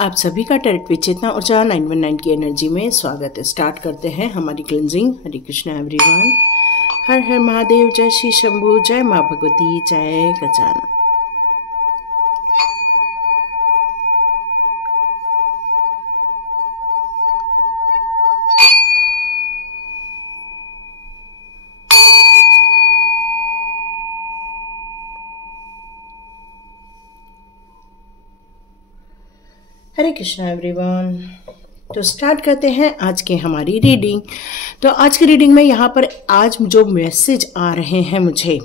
आप सभी का टैरेट विद चेतना ऊर्जा 919 की एनर्जी में स्वागत है। स्टार्ट करते हैं हमारी क्लिनजिंग। हरे कृष्णा एवरीवन। हर हर महादेव, जय श्री शंभू, जय माँ भगवती, जय गजानन। हरे कृष्णा एवरीवन। तो स्टार्ट करते हैं आज के हमारी रीडिंग। तो आज की रीडिंग में यहाँ पर आज जो मैसेज आ रहे हैं मुझे,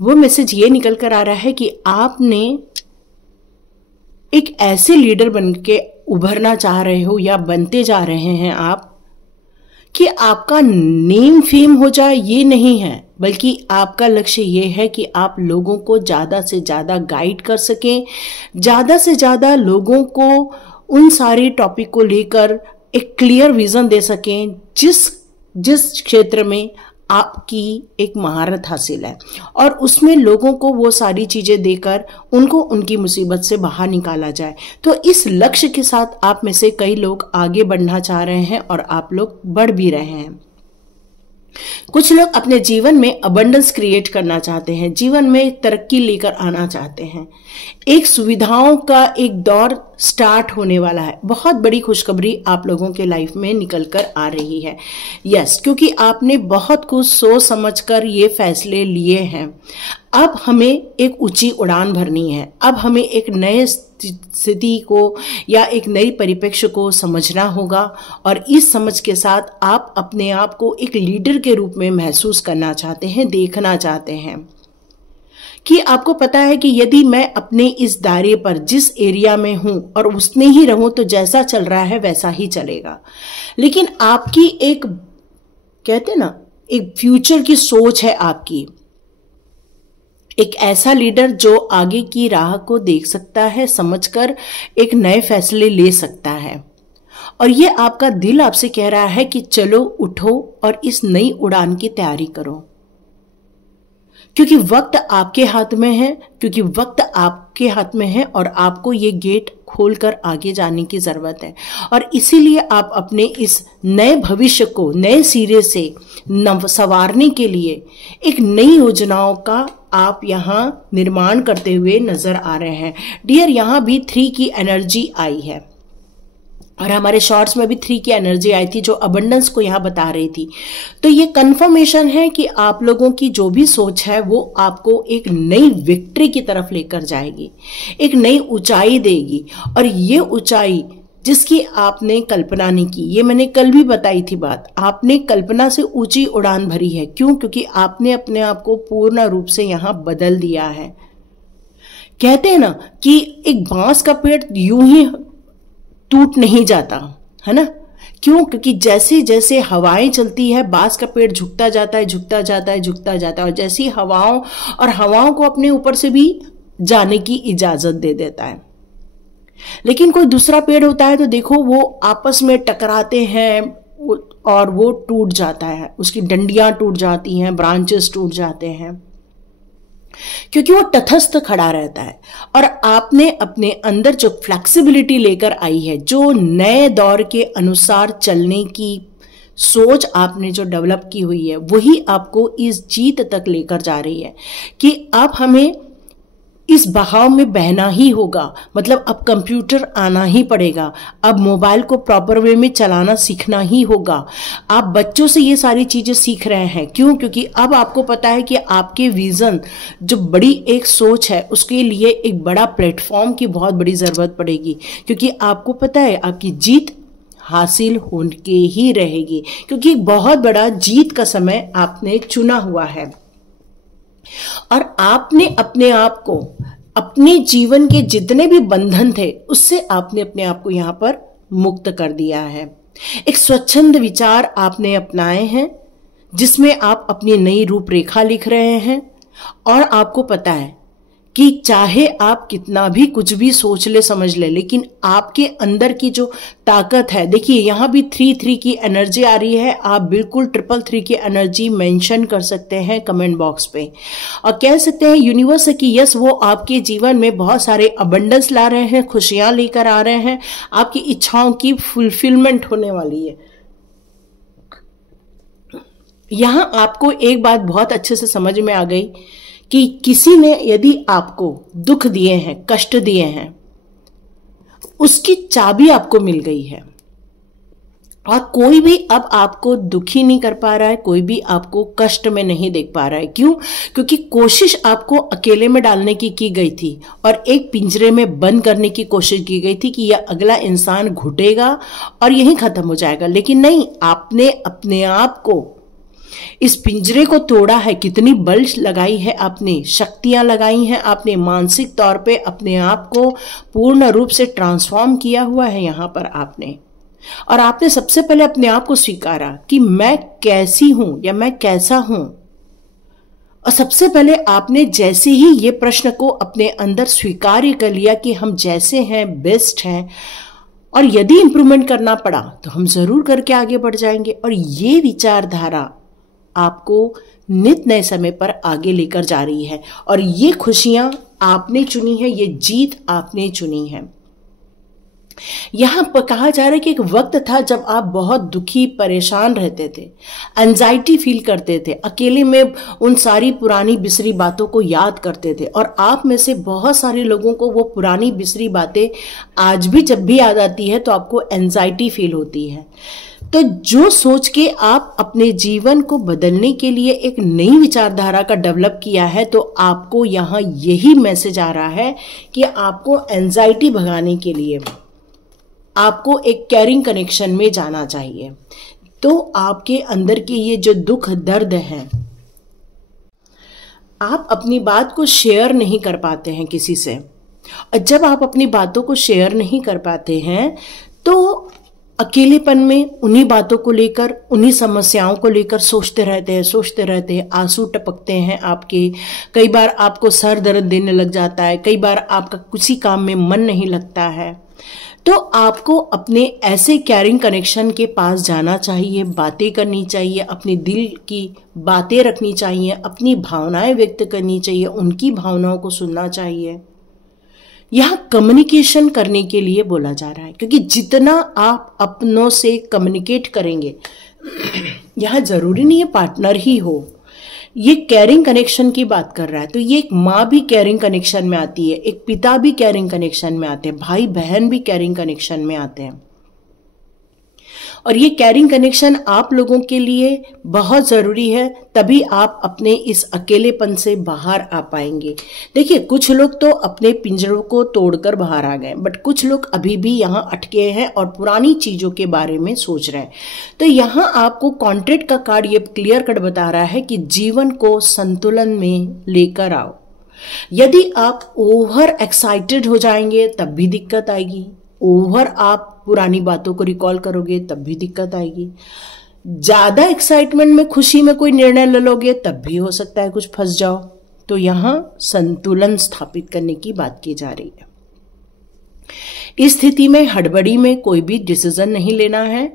वो मैसेज ये निकल कर आ रहा है कि आपने एक ऐसे लीडर बन के उभरना चाह रहे हो या बनते जा रहे हैं आप, कि आपका नेम फेम हो जाए ये नहीं है, बल्कि आपका लक्ष्य ये है कि आप लोगों को ज़्यादा से ज़्यादा गाइड कर सकें, ज़्यादा से ज़्यादा लोगों को उन सारे टॉपिक को लेकर एक क्लियर विजन दे सकें जिस क्षेत्र में आपकी एक महारत हासिल है, और उसमें लोगों को वो सारी चीज़ें देकर उनको उनकी मुसीबत से बाहर निकाला जाए। तो इस लक्ष्य के साथ आप में से कई लोग आगे बढ़ना चाह रहे हैं और आप लोग बढ़ भी रहे हैं। कुछ लोग अपने जीवन में अबंडेंस क्रिएट करना चाहते हैं, जीवन में तरक्की लेकर आना चाहते हैं। एक सुविधाओं का एक दौर स्टार्ट होने वाला है। बहुत बड़ी खुशखबरी आप लोगों के लाइफ में निकल कर आ रही है। यस, क्योंकि आपने बहुत कुछ सोच समझकर ये फैसले लिए हैं। अब हमें एक ऊंची उड़ान भरनी है। अब हमें एक नए स्थिति को या एक नई परिप्रेक्ष्य को समझना होगा, और इस समझ के साथ आप अपने आप को एक लीडर के रूप में महसूस करना चाहते हैं, देखना चाहते हैं कि आपको पता है कि यदि मैं अपने इस दायरे पर जिस एरिया में हूं और उसमें ही रहूं तो जैसा चल रहा है वैसा ही चलेगा। लेकिन आपकी एक, कहते हैं ना, एक फ्यूचर की सोच है आपकी, एक ऐसा लीडर जो आगे की राह को देख सकता है, समझकर एक नए फैसले ले सकता है। और ये आपका दिल आपसे कह रहा है कि चलो उठो और इस नई उड़ान की तैयारी करो, क्योंकि वक्त आपके हाथ में है, क्योंकि वक्त आपके हाथ में है और आपको ये गेट खोलकर आगे जाने की जरूरत है। और इसीलिए आप अपने इस नए भविष्य को नए सिरे से संवारने के लिए एक नई योजनाओं का आप यहाँ निर्माण करते हुए नजर आ रहे हैं। डियर, यहाँ भी 3 की एनर्जी आई है और हमारे शॉर्ट्स में भी 3 की एनर्जी आई थी जो अबंडेंस को यहाँ बता रही थी। तो ये कंफर्मेशन है कि आप लोगों की जो भी सोच है वो आपको एक नई विक्ट्री की तरफ लेकर जाएगी, एक नई ऊंचाई देगी। और ये ऊंचाई जिसकी आपने कल्पना नहीं की, ये मैंने कल भी बताई थी बात, आपने कल्पना से ऊंची उड़ान भरी है। क्यों? क्योंकि आपने अपने आप को पूर्ण रूप से यहाँ बदल दिया है। कहते हैं ना कि एक बांस का पेड़ यूं ही टूट नहीं जाता है ना। क्यों? क्योंकि जैसे जैसे हवाएं चलती है बांस का पेड़ झुकता जाता है, झुकता जाता है, झुकता जाता है, और जैसी हवाओं को अपने ऊपर से भी जाने की इजाजत दे देता है। लेकिन कोई दूसरा पेड़ होता है तो देखो वो आपस में टकराते हैं और वो टूट जाता है, उसकी डंडियां टूट जाती हैं, ब्रांचेस टूट जाते हैं, क्योंकि वो तटस्थ खड़ा रहता है। और आपने अपने अंदर जो फ्लेक्सिबिलिटी लेकर आई है, जो नए दौर के अनुसार चलने की सोच आपने जो डेवलप की हुई है, वही आपको इस जीत तक लेकर जा रही है कि अब हमें इस बहाव में बहना ही होगा। मतलब अब कंप्यूटर आना ही पड़ेगा, अब मोबाइल को प्रॉपर वे में चलाना सीखना ही होगा। आप बच्चों से ये सारी चीजें सीख रहे हैं। क्यों? क्योंकि अब आपको पता है कि आपके विजन जो बड़ी एक सोच है उसके लिए एक बड़ा प्लेटफॉर्म की बहुत बड़ी जरूरत पड़ेगी, क्योंकि आपको पता है आपकी जीत हासिल होके ही रहेगी, क्योंकि बहुत बड़ा जीत का समय आपने चुना हुआ है। और आपने अपने आप को, अपने जीवन के जितने भी बंधन थे उससे आपने अपने आप को यहाँ पर मुक्त कर दिया है। एक स्वच्छंद विचार आपने अपनाए हैं जिसमें आप अपनी नई रूपरेखा लिख रहे हैं। और आपको पता है कि चाहे आप कितना भी कुछ भी सोच ले समझ ले, लेकिन आपके अंदर की जो ताकत है, देखिए यहां भी 3-3 की एनर्जी आ रही है। आप बिल्कुल 333 की एनर्जी मेंशन कर सकते हैं कमेंट बॉक्स पे और कह सकते हैं यूनिवर्स कि यस, वो आपके जीवन में बहुत सारे अबंडेंस ला रहे हैं, खुशियां लेकर आ रहे हैं, आपकी इच्छाओं की फुलफिलमेंट होने वाली है। यहां आपको एक बात बहुत अच्छे से समझ में आ गई कि किसी ने यदि आपको दुख दिए हैं, कष्ट दिए हैं, उसकी चाबी आपको मिल गई है और कोई भी अब आपको दुखी नहीं कर पा रहा है, कोई भी आपको कष्ट में नहीं देख पा रहा है। क्यों? क्योंकि कोशिश आपको अकेले में डालने की गई थी और एक पिंजरे में बंद करने की कोशिश की गई थी कि यह अगला इंसान घुटेगा और यहीं खत्म हो जाएगा। लेकिन नहीं, आपने अपने आप को इस पिंजरे को तोड़ा है। कितनी बल लगाई है आपने, शक्तियां लगाई हैं आपने, मानसिक तौर पे अपने आप को पूर्ण रूप से ट्रांसफॉर्म किया हुआ है यहां पर आपने। और आपने सबसे पहले अपने आप को स्वीकारा कि मैं कैसी हूं या मैं कैसा हूं। और सबसे पहले आपने जैसे ही ये प्रश्न को अपने अंदर स्वीकार कर लिया कि हम जैसे हैं बेस्ट हैं और यदि इंप्रूवमेंट करना पड़ा तो हम जरूर करके आगे बढ़ जाएंगे। और ये विचारधारा आपको नित नए समय पर आगे लेकर जा रही है और ये खुशियां आपने चुनी है, ये जीत आपने चुनी है। यहां पर कहा जा रहा है कि एक वक्त था जब आप बहुत दुखी परेशान रहते थे, एंजाइटी फील करते थे, अकेले में उन सारी पुरानी बिसरी बातों को याद करते थे और आप में से बहुत सारे लोगों को वो पुरानी बिसरी बातें आज भी जब भी याद आती है तो आपको एंजाइटी फील होती है। तो जो सोच के आप अपने जीवन को बदलने के लिए एक नई विचारधारा का डेवलप किया है, तो आपको यहां यही मैसेज आ रहा है कि आपको एंजाइटी भगाने के लिए आपको एक केयरिंग कनेक्शन में जाना चाहिए। तो आपके अंदर के ये जो दुख दर्द है, आप अपनी बात को शेयर नहीं कर पाते हैं किसी से, और जब आप अपनी बातों को शेयर नहीं कर पाते हैं तो अकेलेपन में उन्हीं बातों को लेकर, उन्हीं समस्याओं को लेकर सोचते रहते हैं, आंसू टपकते हैं आपके। कई बार आपको सर दर्द देने लग जाता है, कई बार आपका किसी काम में मन नहीं लगता है। तो आपको अपने ऐसे कैरिंग कनेक्शन के पास जाना चाहिए, बातें करनी चाहिए, अपने दिल की बातें रखनी चाहिए, अपनी भावनाएं व्यक्त करनी चाहिए, उनकी भावनाओं को सुनना चाहिए। यहां कम्युनिकेशन करने के लिए बोला जा रहा है, क्योंकि जितना आप अपनों से कम्युनिकेट करेंगे, यहां जरूरी नहीं है पार्टनर ही हो, ये कैरिंग कनेक्शन की बात कर रहा है। तो ये एक माँ भी कैरिंग कनेक्शन में आती है, एक पिता भी कैरिंग कनेक्शन में आते हैं, भाई बहन भी कैरिंग कनेक्शन में आते हैं। और ये कैरिंग कनेक्शन आप लोगों के लिए बहुत जरूरी है, तभी आप अपने इस अकेलेपन से बाहर आ पाएंगे। देखिए, कुछ लोग तो अपने पिंजरों को तोड़कर बाहर आ गए, बट कुछ लोग अभी भी यहाँ अटके हैं और पुरानी चीजों के बारे में सोच रहे हैं। तो यहाँ आपको कॉन्ट्रैक्ट का कार्ड ये क्लियर कट बता रहा है कि जीवन को संतुलन में लेकर आओ। यदि आप ओवर एक्साइटेड हो जाएंगे तब भी दिक्कत आएगी, ओवर आप पुरानी बातों को रिकॉल करोगे तब भी दिक्कत आएगी, ज्यादा एक्साइटमेंट में, खुशी में कोई निर्णय ले लोगे तब भी हो सकता है कुछ फंस जाओ। तो यहां संतुलन स्थापित करने की बात की जा रही है। इस स्थिति में हड़बड़ी में कोई भी डिसीजन नहीं लेना है।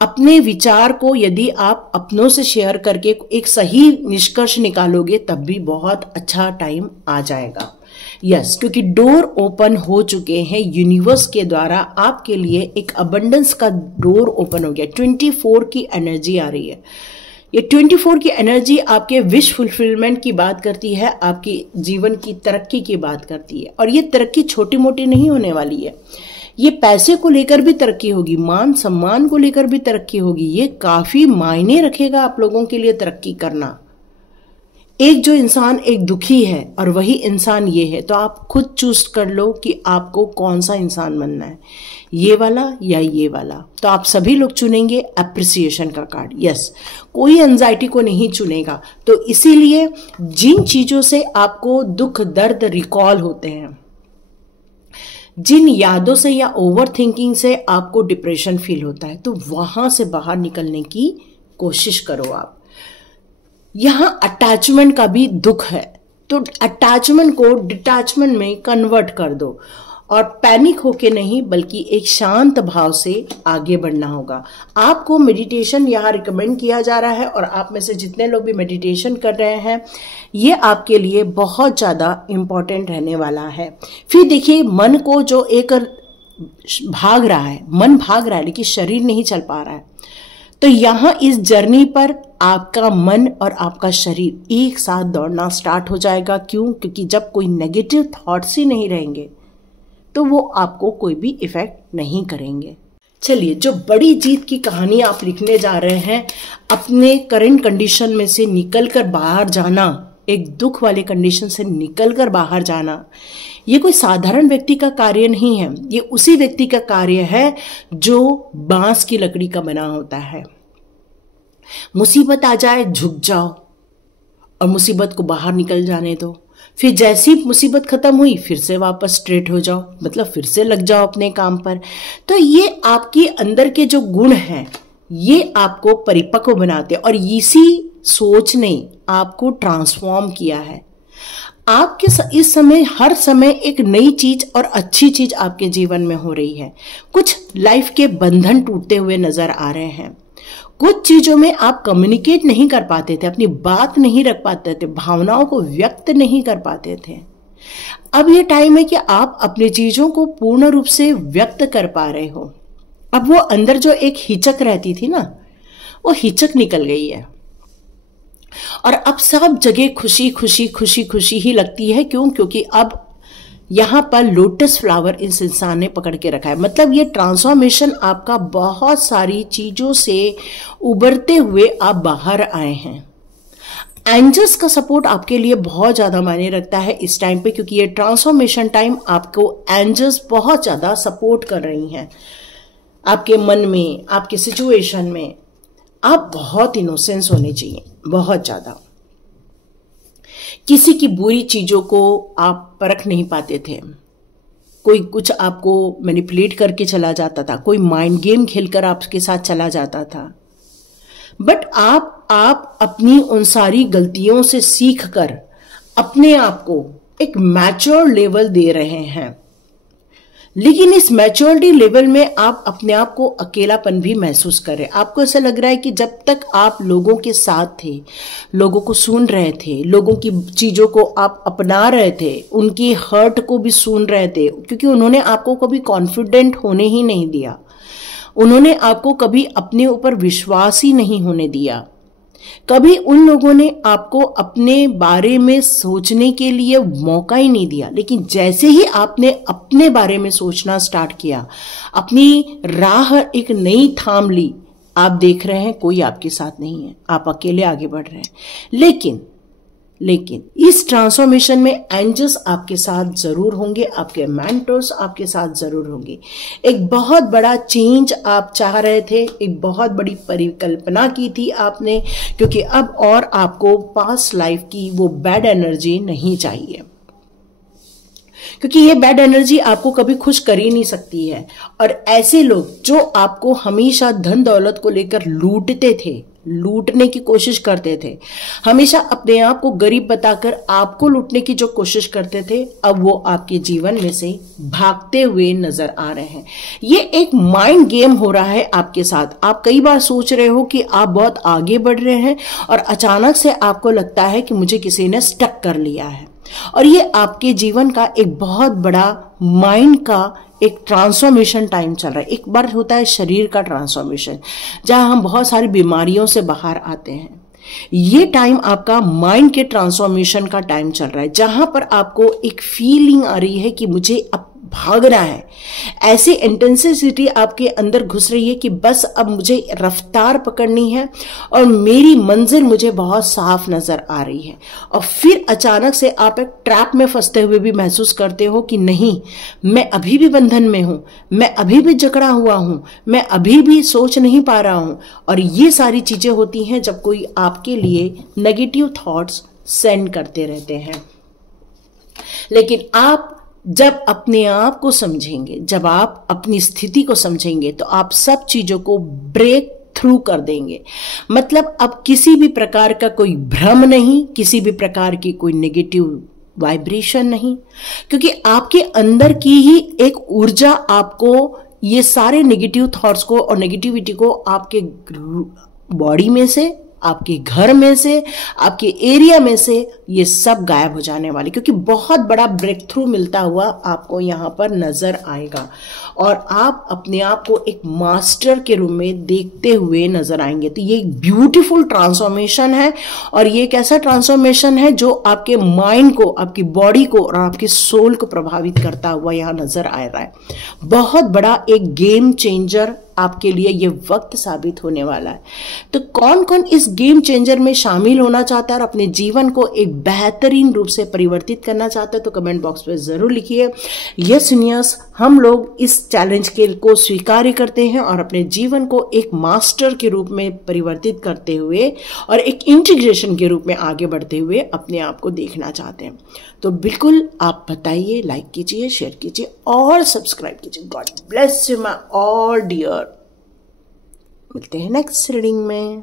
अपने विचार को यदि आप अपनों से शेयर करके एक सही निष्कर्ष निकालोगे तब भी बहुत अच्छा टाइम आ जाएगा। यस, क्योंकि डोर ओपन हो चुके हैं यूनिवर्स के द्वारा आपके लिए, एक अबंडेंस का डोर ओपन हो गया। 24 की एनर्जी आ रही है। ये 24 की एनर्जी आपके विश फुलफिलमेंट की बात करती है, आपकी जीवन की तरक्की की बात करती है। और ये तरक्की छोटी मोटी नहीं होने वाली है, ये पैसे को लेकर भी तरक्की होगी, मान सम्मान को लेकर भी तरक्की होगी। ये काफी मायने रखेगा आप लोगों के लिए तरक्की करना। एक जो इंसान एक दुखी है और वही इंसान ये है, तो आप खुद चूज कर लो कि आपको कौन सा इंसान बनना है, ये वाला या ये वाला। तो आप सभी लोग चुनेंगे अप्रिसिएशन का कार्ड। यस, कोई एंजाइटी को नहीं चुनेगा। तो इसीलिए जिन चीजों से आपको दुख दर्द रिकॉल होते हैं, जिन यादों से या ओवर थिंकिंग से आपको डिप्रेशन फील होता है, तो वहां से बाहर निकलने की कोशिश करो आप। यहां अटैचमेंट का भी दुख है, तो अटैचमेंट को डिटैचमेंट में कन्वर्ट कर दो और पैनिक होके नहीं बल्कि एक शांत भाव से आगे बढ़ना होगा। आपको मेडिटेशन यहाँ रिकमेंड किया जा रहा है और आप में से जितने लोग भी मेडिटेशन कर रहे हैं ये आपके लिए बहुत ज़्यादा इम्पोर्टेंट रहने वाला है। फिर देखिए मन को जो एक भाग रहा है, मन भाग रहा है लेकिन शरीर नहीं चल पा रहा है, तो यहाँ इस जर्नी पर आपका मन और आपका शरीर एक साथ दौड़ना स्टार्ट हो जाएगा। क्यों? क्योंकि जब कोई नेगेटिव थॉट्स ही नहीं रहेंगे तो वो आपको कोई भी इफेक्ट नहीं करेंगे। चलिए, जो बड़ी जीत की कहानी आप लिखने जा रहे हैं, अपने करंट कंडीशन में से निकलकर बाहर जाना, एक दुख वाले कंडीशन से निकलकर बाहर जाना, ये कोई साधारण व्यक्ति का कार्य नहीं है। ये उसी व्यक्ति का कार्य है जो बांस की लकड़ी का बना होता है। मुसीबत आ जाए झुक जाओ और मुसीबत को बाहर निकल जाने दो। फिर जैसी मुसीबत खत्म हुई फिर से वापस स्ट्रेट हो जाओ, मतलब फिर से लग जाओ अपने काम पर। तो ये आपके अंदर के जो गुण हैं ये आपको परिपक्व बनाते हैं और इसी सोच ने आपको ट्रांसफॉर्म किया है। आपके इस समय हर समय एक नई चीज और अच्छी चीज आपके जीवन में हो रही है। कुछ लाइफ के बंधन टूटते हुए नजर आ रहे हैं। कुछ चीजों में आप कम्युनिकेट नहीं कर पाते थे, अपनी बात नहीं रख पाते थे, भावनाओं को व्यक्त नहीं कर पाते थे। अब ये टाइम है कि आप अपनी चीजों को पूर्ण रूप से व्यक्त कर पा रहे हो। अब वो अंदर जो एक हिचक रहती थी ना, वो हिचक निकल गई है और अब सब जगह खुशी खुशी खुशी खुशी ही लगती है। क्यों? क्योंकि अब यहाँ पर लोटस फ्लावर इस इंसान ने पकड़ के रखा है। मतलब ये ट्रांसफॉर्मेशन आपका बहुत सारी चीजों से उबरते हुए आप बाहर आए हैं। एंजल्स का सपोर्ट आपके लिए बहुत ज्यादा मायने रखता है इस टाइम पे, क्योंकि ये ट्रांसफॉर्मेशन टाइम आपको एंजल्स बहुत ज्यादा सपोर्ट कर रही हैं। आपके मन में, आपके सिचुएशन में आप बहुत इनोसेंस होने चाहिए, बहुत ज्यादा। किसी की बुरी चीजों को आप परख नहीं पाते थे। कोई कुछ आपको मैनिपुलेट करके चला जाता था, कोई माइंड गेम खेलकर आपके साथ चला जाता था। बट आप अपनी उन सारी गलतियों से सीखकर अपने आप को एक मैच्योर लेवल दे रहे हैं। लेकिन इस मैच्योरिटी लेवल में आप अपने आप को अकेलापन भी महसूस कर रहे हैं। आपको ऐसा लग रहा है कि जब तक आप लोगों के साथ थे, लोगों को सुन रहे थे, लोगों की चीजों को आप अपना रहे थे, उनकी हर्ट को भी सुन रहे थे, क्योंकि उन्होंने आपको कभी कॉन्फिडेंट होने ही नहीं दिया। उन्होंने आपको कभी अपने ऊपर विश्वास ही नहीं होने दिया। कभी उन लोगों ने आपको अपने बारे में सोचने के लिए मौका ही नहीं दिया। लेकिन जैसे ही आपने अपने बारे में सोचना स्टार्ट किया, अपनी राह एक नई थाम ली, आप देख रहे हैं कोई आपके साथ नहीं है, आप अकेले आगे बढ़ रहे हैं। लेकिन इस ट्रांसफॉर्मेशन में एंजल्स आपके साथ जरूर होंगे, आपके मेंटर्स आपके साथ जरूर होंगे। एक बहुत बड़ा चेंज आप चाह रहे थे, एक बहुत बड़ी परिकल्पना की थी आपने, क्योंकि अब और आपको पास्ट लाइफ की वो बैड एनर्जी नहीं चाहिए, क्योंकि ये बैड एनर्जी आपको कभी खुश कर ही नहीं सकती है। और ऐसे लोग जो आपको हमेशा धन दौलत को लेकर लूटते थे, लूटने की कोशिश करते थे, हमेशा अपने आप को गरीब बताकर आपको लूटने की जो कोशिश करते थे, अब वो आपके जीवन में से भागते हुए नजर आ रहे हैं। ये एक माइंड गेम हो रहा है आपके साथ। आप कई बार सोच रहे हो कि आप बहुत आगे बढ़ रहे हैं और अचानक से आपको लगता है कि मुझे किसी ने स्टक कर लिया है। और ये आपके जीवन का एक बहुत बड़ा माइंड का एक ट्रांसफॉर्मेशन टाइम चल रहा है। एक बार होता है शरीर का ट्रांसफॉर्मेशन, जहां हम बहुत सारी बीमारियों से बाहर आते हैं। ये टाइम आपका माइंड के ट्रांसफॉर्मेशन का टाइम चल रहा है, जहां पर आपको एक फीलिंग आ रही है कि मुझे अब भागना है। ऐसी इंटेंसिटी आपके अंदर घुस रही है कि बस अब मुझे रफ्तार पकड़नी है और मेरी मंजिल मुझे बहुत साफ नजर आ रही है। और फिर अचानक से आप एक ट्रैप में फंसते हुए भी महसूस करते हो कि नहीं, मैं अभी भी बंधन में हूं, मैं अभी भी जकड़ा हुआ हूं, मैं अभी भी सोच नहीं पा रहा हूं। और ये सारी चीजें होती हैं जब कोई आपके लिए नेगेटिव थॉट्स सेंड करते रहते हैं। लेकिन आप जब अपने आप को समझेंगे, जब आप अपनी स्थिति को समझेंगे, तो आप सब चीजों को ब्रेक थ्रू कर देंगे। मतलब अब किसी भी प्रकार का कोई भ्रम नहीं, किसी भी प्रकार की कोई नेगेटिव वाइब्रेशन नहीं, क्योंकि आपके अंदर की ही एक ऊर्जा आपको ये सारे नेगेटिव थॉट्स को और नेगेटिविटी को आपके बॉडी में से, आपके घर में से, आपके एरिया में से ये सब गायब हो जाने वाले, क्योंकि बहुत बड़ा ब्रेक थ्रू मिलता हुआ आपको यहाँ पर नजर आएगा और आप अपने आप को एक मास्टर के रूप में देखते हुए नजर आएंगे। तो ये एक ब्यूटीफुल ट्रांसफॉर्मेशन है और ये एक ऐसा ट्रांसफॉर्मेशन है जो आपके माइंड को, आपकी बॉडी को और आपके सोल को प्रभावित करता हुआ यहाँ नजर आ रहा है। बहुत बड़ा एक गेम चेंजर आपके लिए ये वक्त साबित होने वाला है। तो कौन कौन इस गेम चेंजर में शामिल होना चाहता है और अपने जीवन को एक बेहतरीन रूप से परिवर्तित करना चाहता है, तो कमेंट बॉक्स में जरूर लिखिए। यस यूनिवर्स, हम लोग इस चैलेंज को स्वीकार करते हैं और अपने जीवन को एक मास्टर के रूप में परिवर्तित करते हुए और एक इंटीग्रेशन के रूप में आगे बढ़ते हुए अपने आप को देखना चाहते हैं। तो बिल्कुल आप बताइए, लाइक कीजिए, शेयर कीजिए और सब्सक्राइब कीजिए। God bless you my all dear. मिलते हैं नेक्स्ट रीडिंग में।